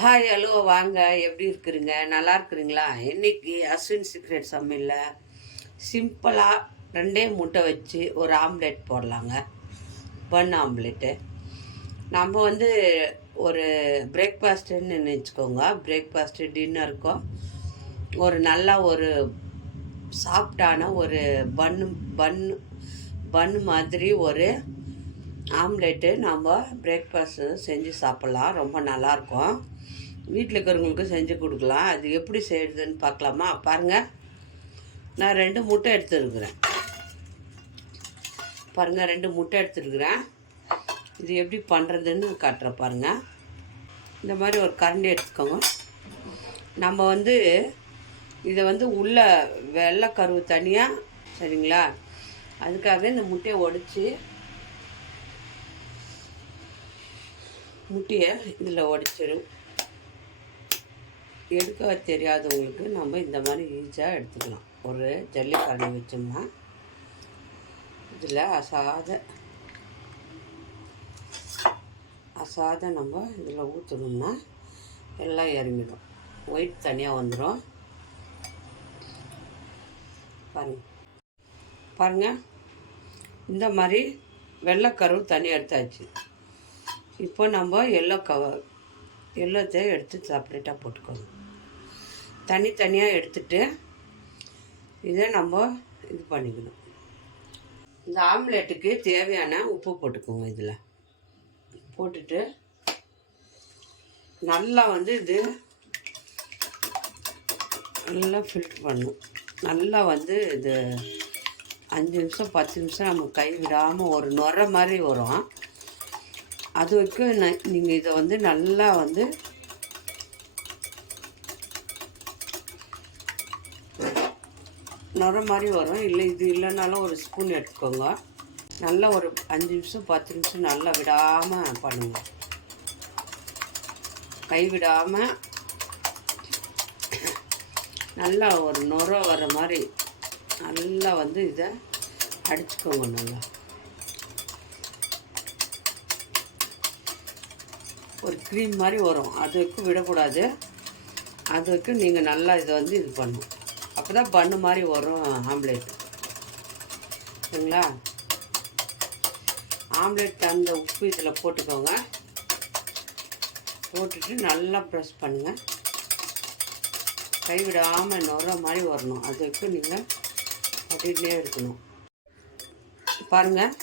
Hi hello வாங்க, எப்படி இருக்கிறீங்க? நல்லா இருக்கிறீங்களா? இன்றைக்கி அஸ்வின் சீக்ரெட் சமையலில் சிம்பிளாக 2 முட்டை வச்சு ஒரு ஆம்லேட் போடலாங்க. பன் ஆம்லேட்டு. நம்ம ஒரு பிரேக்ஃபாஸ்ட்டுன்னு நினச்சிக்கோங்க. பிரேக்ஃபாஸ்ட்டு டின்னருக்கும் ஒரு நல்லா ஒரு சாஃப்டான ஒரு பன்னு மாதிரி ஒரு ஆம்லேட்டு நம்ம பிரேக்ஃபாஸ்ட்டு செஞ்சு சாப்பிட்லாம். ரொம்ப நல்லாயிருக்கும். வீட்டில் இருக்கிறவங்களுக்கு செஞ்சு கொடுக்கலாம். அது எப்படி செய்கிறதுன்னு பார்க்கலாமா? பாருங்கள், நான் 2 முட்டை எடுத்துருக்குறேன். பாருங்கள், 2 முட்டை எடுத்துருக்குறேன். இது எப்படி பண்ணுறதுன்னு காட்டுறேன் பாருங்கள். இந்த மாதிரி ஒரு கரண்டி எடுத்துக்கோங்க. நம்ம இதை உள்ள வெள்ளை கருவு தனியாக, சரிங்களா? அதுக்காக இந்த முட்டையை உடைச்சி முட்டையை இதில் உடைச்சிடும். எடுக்க தெரியாதவங்களுக்கு நம்ம இந்த மாதிரி ஈஸியாக எடுத்துக்கலாம். ஒரு ஜல்லிக்கரண்டி வச்சோம்னா இதில் அசாத நம்ம இதில் ஊற்றணும்னா எல்லாம் இறங்கிடும். ஒயிட் தனியாக வந்துடும். பாருங்கள், இந்த மாதிரி வெள்ளைக்கருவு தனியாக எடுத்தாச்சு. இப்போ நம்ம எல்லோத்தை எடுத்து செப்பரேட்டாக போட்டுக்கோங்க. தனித்தனியாக எடுத்துட்டு இதை நம்ம இது பண்ணிக்கணும். இந்த ஆம்லேட்டுக்கு தேவையான உப்பு போட்டுக்கோங்க. இதில் போட்டுட்டு நல்லா இது நல்லா ஃபில்ட்ரு பண்ணணும். நல்லா இது 5 நிமிஷம் 10 நிமிஷம் நம்ம கை விடாமல் ஒரு நுரை மாதிரி வரும். அது வரைக்கும் நீங்கள் இதை நல்லா நுரை மாதிரி வரும். இல்லை இது இல்லைனாலும் ஒரு ஸ்பூன் எடுத்துக்கோங்க. நல்லா ஒரு 5 நிமிஷம் 10 நிமிஷம் நல்லா விடாமல் பண்ணுங்க. கை விடாமல் நல்லா ஒரு நுரை வர மாதிரி நல்லா இதை அடிச்சுக்கோங்க. நல்லா ஒரு க்ரீம் மாதிரி வரும். அது வரைக்கும் விடக்கூடாது. அது வரைக்கும் நீங்கள் நல்லா இதை இது பண்ணணும். அப்போ தான் பன்னு மாதிரி வரும் ஆம்லேட், சரிங்களா? ஆம்லேட் அந்த உப்பு இதில் போட்டுக்கோங்க. போட்டுட்டு நல்லா ப்ரெஸ் பண்ணுங்கள். கைவிடாமல் நுரை மாதிரி வரணும். அது வரைக்கும் நீங்கள் அப்படியே இருக்கணும். பாருங்கள்,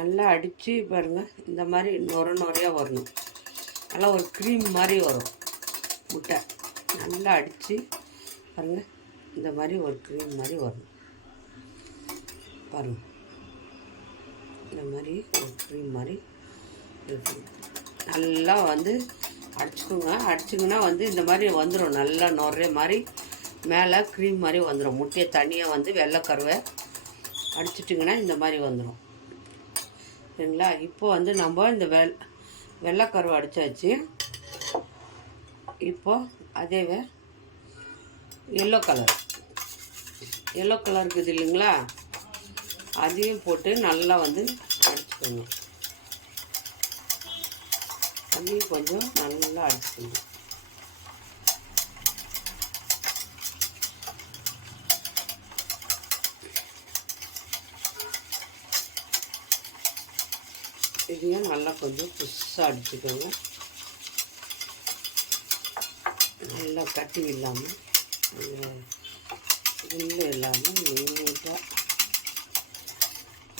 நல்லா அடித்து பாருங்கள். இந்த மாதிரி நுரையாக வரணும். நல்லா ஒரு க்ரீம் மாதிரி வரும் முட்டை. நல்லா அடித்து பாருங்கள், இந்த மாதிரி ஒரு க்ரீம் மாதிரி வரணும். பாருங்கள், இந்த மாதிரி ஒரு க்ரீம் மாதிரி இருக்கணும். நல்லா அடிச்சுக்கோங்க. அடிச்சிங்கன்னா இந்த மாதிரி வந்துடும். நல்லா நுரை மாதிரி மேலே க்ரீம் மாதிரி வந்துடும். முட்டையை தனியாக வெள்ளைக்கருவை அடிச்சிட்டிங்கன்னா இந்த மாதிரி வந்துடும், சரிங்களா? இப்போ நம்ம இந்த வெள்ளைக்கருவை அடித்தாச்சு. இப்போது அதே எல்லோ கலர் இருக்குது இல்லைங்களா? அதையும் போட்டு நல்லா அடிச்சுக்கோங்க. அதையும் கொஞ்சம் நல்லா அடிச்சுக்கோங்க. இதையும் நல்லா கொஞ்சம் புதுசாக அடிச்சுக்கோங்க. நல்லா கட்டி இல்லாமல் இல்லை இல்லாமல் நீட்டாக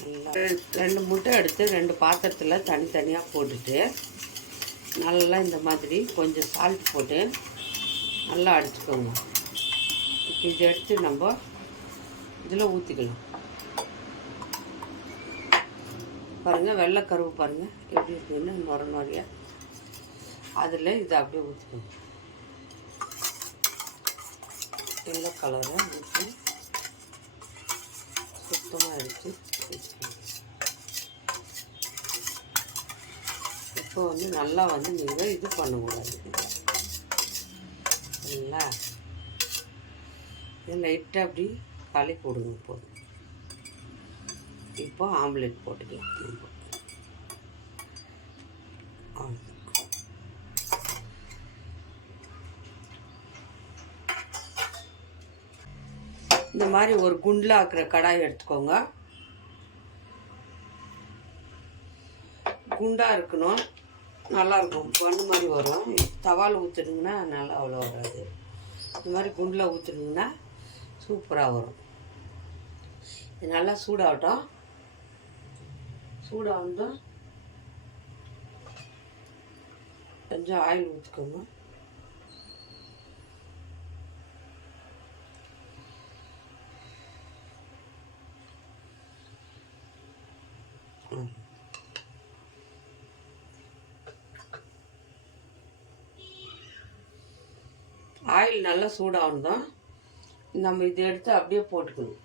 நல்லா 2 முட்டை எடுத்து 2 பாத்திரத்தில் தனித்தனியாக போட்டுட்டு நல்லா இந்த மாதிரி கொஞ்சம் சால்ட் போட்டு நல்லா அடிச்சுக்கோங்க. இப்போ இதை எடுத்து நம்ம இதில் ஊற்றிக்கலாம். பாருங்கள், வெள்ளைக்கருவு பாருங்கள் எப்படி இருக்குதுன்னு நுரையாக. அதில் இதை அப்படியே ஊற்றிக்கணும். எல்லோ கலரை ஊற்றி சுத்தமாக எடுத்து வச்சுக்கணும். இப்போ நல்லா நீங்கள் இது பண்ணக்கூடாது, சரிங்களா? இதை லைட்டாக அப்படி கலக்கி விடுங்க போதும். இப்போ ஆம்லேட் போட்டுக்கலாம். இந்த மாதிரி ஒரு குண்டில் ஆக்குற கடாய் எடுத்துக்கோங்க. குண்டாக இருக்கணும், நல்லாயிருக்கும். பண்ணு மாதிரி வரும். தவால் ஊற்றுனீங்கன்னா நல்லா அவ்வளோ வராது. இந்த மாதிரி குண்டில் ஊற்றுனீங்கன்னா சூப்பராக வரும். இது நல்லா சூடாகட்டும். சூடாகட்டும். கொஞ்சம் ஆயில் ஊற்றிக்கோங்க. ஆயில் நல்லா சூடாகணும். நம்ம இதை எடுத்து அப்படியே போட்டுக்கணும்.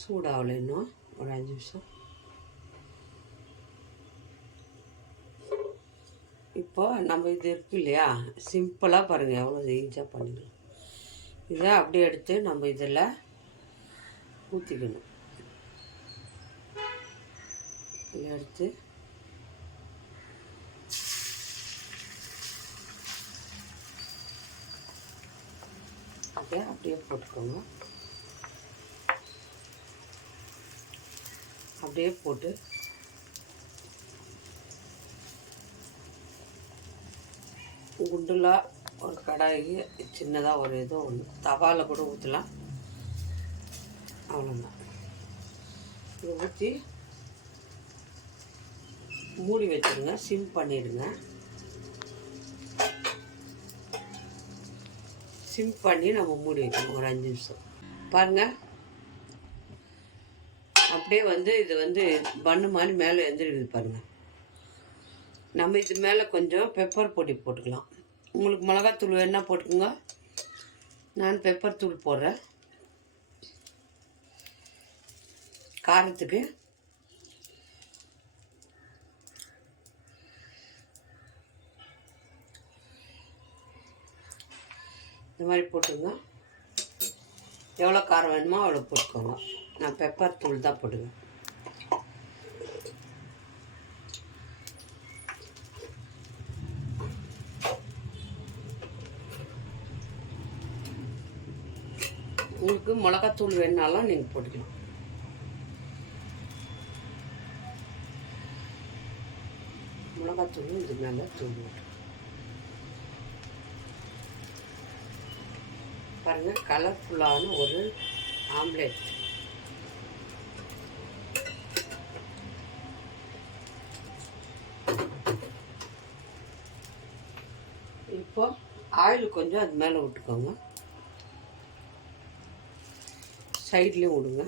சூடாகலை இன்னும் ஒரு 5 நிமிஷம். இப்போ நம்ம இது இருக்கு இல்லையா, சிம்பிளாக பாருங்கள் எவ்வளோ ஈஸியாக பண்ணிக்கலாம். இதை அப்படியே எடுத்து நம்ம இதில் ஊற்றிக்கணும். இதை எடுத்து அப்படியே போட்டுக்கோங்க. அப்படியே போட்டு குண்டுலாக ஒரு கடாயி சின்னதாக ஒரு ஏதோ ஒன்று தவாவில் கூட ஊற்றலாம். அவ்வளோதான். இதை ஊற்றி மூடி வச்சுருங்க. சிம் பண்ணிடுங்க. சிம் பண்ணி நம்ம மூடி வைக்கணும் ஒரு 5 நிமிஷம். பாருங்கள், அப்படியே வந்து இது வந்து பண்ணு மாதிரி மேலே எழுந்திரிக்குது பாருங்கள். நம்ம இது மேலே கொஞ்சம் பெப்பர் பொடி போட்டுக்கலாம். உங்களுக்கு மிளகாத்தூள் வேணா போட்டுக்கோங்க. நான் பெப்பர் தூள் போடுறேன் காரத்துக்கு. இந்த மாதிரி போட்டுங்க. எவ்வளோ காரம் வேணுமோ அவ்வளோ போட்டுக்கோங்க. நான் பெப்பர் தூள் தான் போடுவேன். உங்களுக்கு மிளகாத்தூள் வேணுனாலும் நீங்கள் போட்டுக்கலாம். மிளகாத்தூள் இது மேலே தூள் போட்டு பாருங்கள். கலர்ஃபுல்லான ஒரு ஆம்லேட். இப்போ ஆயில் கொஞ்சம் அது மேலே விட்டுக்கோங்க. சைட்லேயும் விடுங்க.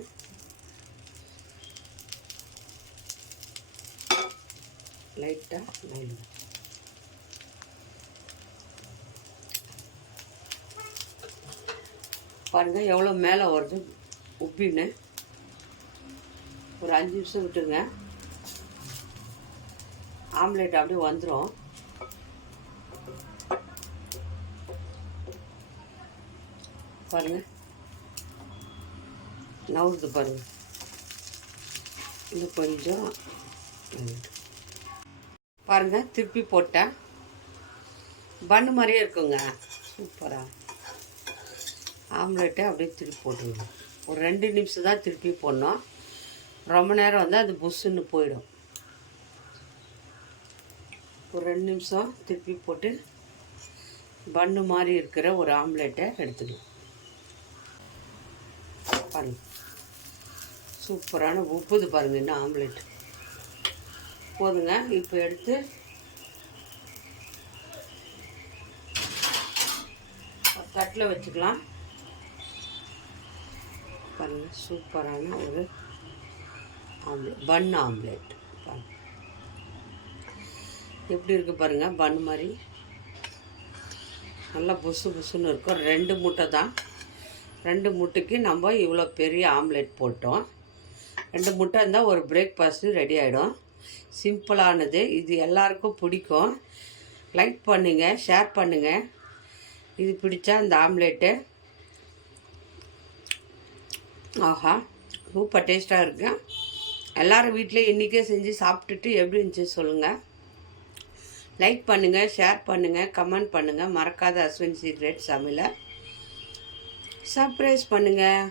லைட்டாக ஆயில் பாருங்கள் எவ்வளோ மேலே வருது உப்பின்னு. ஒரு 5 நிமிஷம் விட்டுருங்க. ஆம்லேட் அப்படியே வந்துடும். பாருங்கள் நவுறுது பாருங்கள். இன்னும் கொஞ்சம் பாருங்கள். திருப்பி போட்டேன். பண்ணு மாதிரியே இருக்குங்க. சூப்பராக ஆம்லேட்டை அப்படியே திருப்பி போட்டுருங்க. ஒரு 2 நிமிஷம் தான் திருப்பி போடணும். ரொம்ப நேரம் வந்து அது புஷ்ஷுன்னு போயிடும். ஒரு 2 நிமிஷம் திருப்பி போட்டு பண்ணு மாதிரி இருக்கிற ஒரு ஆம்லேட்டை எடுத்துக்கணும். பாருங்கள் சூப்பரான உப்புது பாருங்கள். இன்னும் ஆம்லேட் போதுங்க. இப்போ எடுத்து தட்டில் வச்சுக்கலாம். பாருங்கள் சூப்பரான ஒரு ஆம்லேட், பன் ஆம்லேட். பாருங்கள் எப்படி இருக்குது பாருங்கள். பன் மாதிரி நல்லா புசு புசுன்னு இருக்கும். 2 முட்டை தான். 2 முட்டைக்கு நம்ம இவ்வளோ பெரிய ஆம்லேட் போட்டோம். 2 முட்டை இருந்தால் ஒரு பிரேக்ஃபாஸ்ட்டு ரெடி ஆகிடும். சிம்பிளானது. இது எல்லாருக்கும் பிடிக்கும். லைக் பண்ணுங்கள், ஷேர் பண்ணுங்கள். இது பிடிச்சா இந்த ஆம்லேட்டு ஆஹா சூப்பர் டேஸ்ட்டாக இருக்குது. எல்லோரும் வீட்டிலே இன்றைக்கே செஞ்சு சாப்பிட்டுட்டு எப்படி இருந்துச்சு சொல்லுங்கள். லைக் பண்ணுங்கள், ஷேர் பண்ணுங்கள், கமெண்ட் பண்ணுங்கள். மறக்காத அஸ்வின் சீக்ரெட் சமையலை சர்ப்ரைஸ் பண்ணுங்கள்.